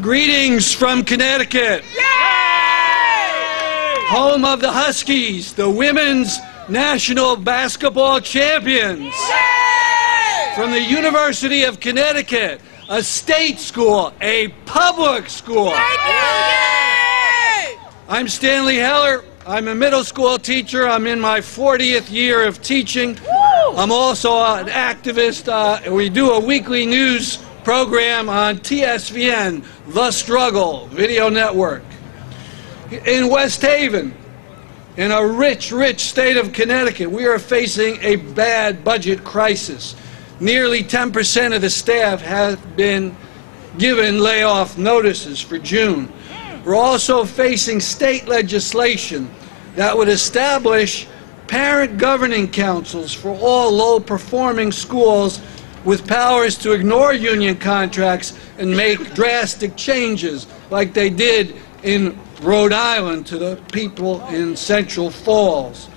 Greetings from Connecticut. Yay! Home of the Huskies, the women's national basketball champions. Yay! From the University of Connecticut, a state school, a public school. Thank you! Yay! I'm Stanley Heller. I'm a middle school teacher. I'm in my 40th year of teaching. Woo! I'm also an activist. We do a weekly news program on TSVN, The Struggle Video Network. In West Haven, in a rich, rich state of Connecticut, we are facing a bad budget crisis. Nearly 10% of the staff have been given layoff notices for June. We're also facing state legislation that would establish parent governing councils for all low-performing schools with powers to ignore union contracts and make drastic changes like they did in Rhode Island to the people in Central Falls,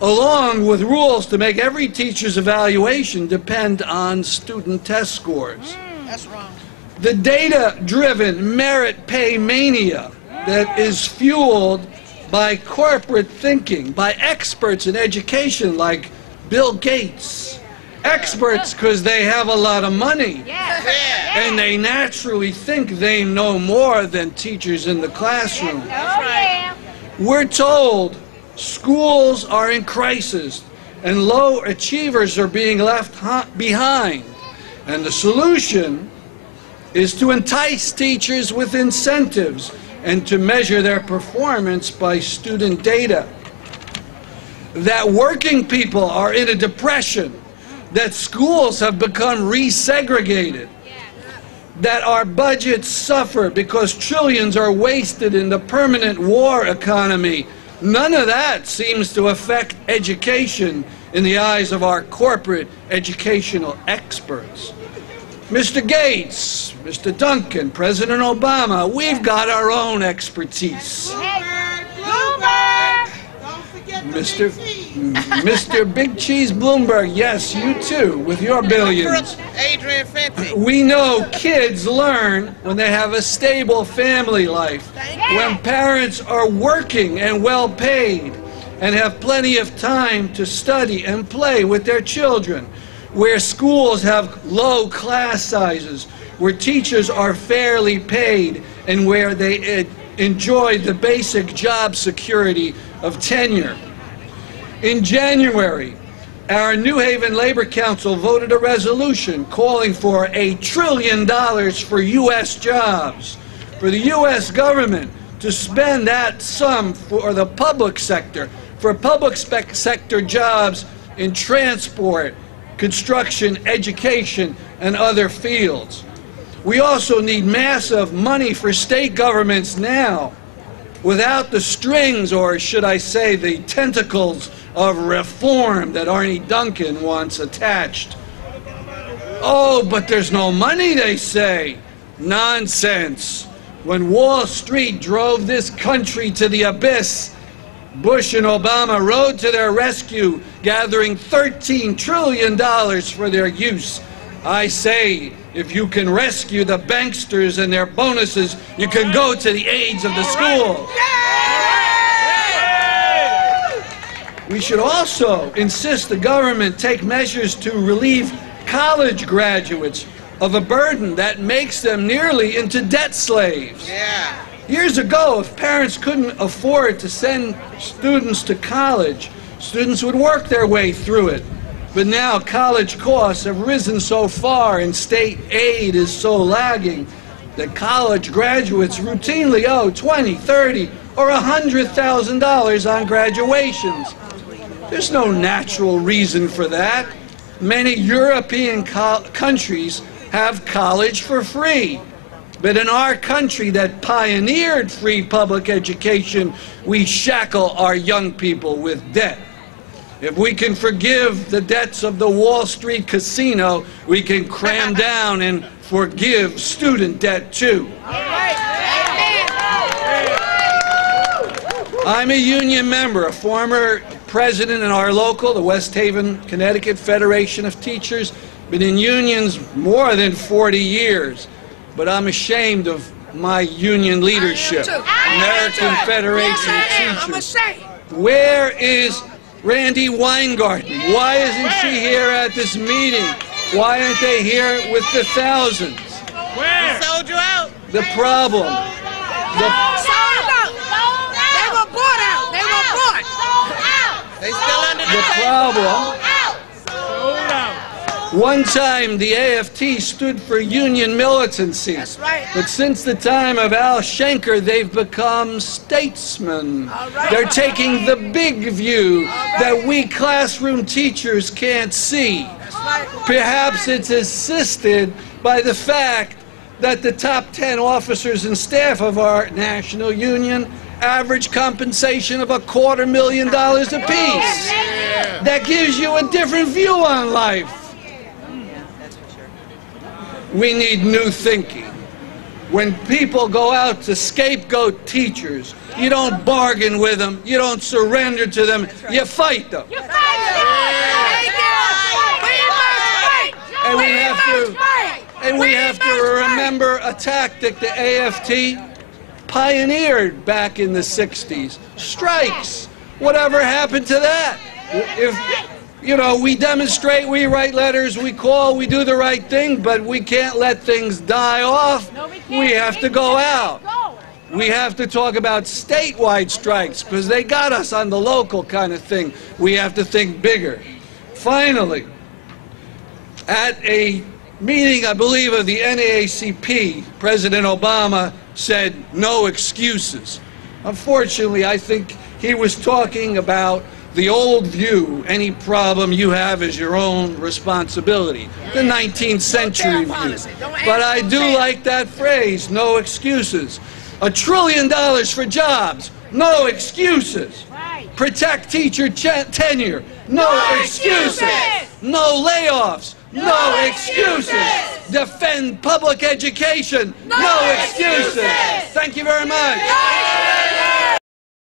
along with rules to make every teacher's evaluation depend on student test scores. That's wrong. The data-driven merit pay mania that is fueled by corporate thinking, by experts in education like Bill Gates. Experts because they have a lot of money, and they naturally think they know more than teachers in the classroom. That's right. We're told schools are in crisis and low achievers are being left behind, and the solution is to entice teachers with incentives and to measure their performance by student data. That working people are in a depression, that schools have become resegregated, that our budgets suffer because trillions are wasted in the permanent war economy. None of that seems to affect education in the eyes of our corporate educational experts. Mr. Gates, Mr. Duncan, President Obama, we've got our own expertise. Bloomberg! Mr. Big Cheese Bloomberg, yes, you too, with your billions. Adrian Fenty. We know kids learn when they have a stable family life, when parents are working and well paid, and have plenty of time to study and play with their children, where schools have low class sizes, where teachers are fairly paid, and where they enjoy the basic job security of tenure. In January, our New Haven Labor Council voted a resolution calling for $1 trillion for U.S. jobs, for the U.S. government to spend that sum for the public sector, for public sector jobs in transport, construction, education, and other fields. We also need massive money for state governments now, without the strings, or should I say the tentacles of reform that Arne Duncan wants attached. Oh, but there's no money, they say. Nonsense. When Wall Street drove this country to the abyss, Bush and Obama rode to their rescue, gathering $13 trillion for their use. I say, if you can rescue the banksters and their bonuses, you can go to the aids of the school. We should also insist the government take measures to relieve college graduates of a burden that makes them nearly into debt slaves. Years ago, if parents couldn't afford to send students to college, students would work their way through it. But now college costs have risen so far and state aid is so lagging that college graduates routinely owe $20,000, $30,000, or $100,000 on graduations. There's no natural reason for that. Many European countries have college for free. But in our country that pioneered free public education, we shackle our young people with debt. If we can forgive the debts of the Wall Street casino, we can cram down and forgive student debt too. I'm a union member, a former president in our local, the West Haven, Connecticut Federation of Teachers. Been in unions more than 40 years, but I'm ashamed of my union leadership, American Federation of Teachers. Where is Randy Weingarten? Why isn't she here at this meeting? Why aren't they here with the thousands? Where? Sold you out. The problem. Sold out. They were bought out. They were bought. They still under the problem. One time the AFT stood for union militancy. That's right. But since the time of Al Schenker, they've become statesmen. They're taking the big view that we classroom teachers can't see. Perhaps it's assisted by the fact that the top 10 officers and staff of our national union average compensation of $250,000 apiece. That gives you a different view on life. We need new thinking. When people go out to scapegoat teachers, you don't bargain with them, you don't surrender to them, you fight them. And we have to remember a tactic the AFT pioneered back in the 60s. Strikes. Whatever happened to that? If, you know, we demonstrate, we write letters, we call, we do the right thing, but we can't let things die off. We have to go out. We have to talk about statewide strikes because they got us on the local kind of thing. We have to think bigger. Finally, at a meeting, I believe, of the NAACP, President Obama said, "No excuses." Unfortunately, I think he was talking about the old view, any problem you have is your own responsibility, the 19th century view. But I do like that phrase, no excuses. $1 trillion for jobs, no excuses. Protect teacher tenure, no excuses. No layoffs, no excuses. Defend public education, no excuses. Thank you very much.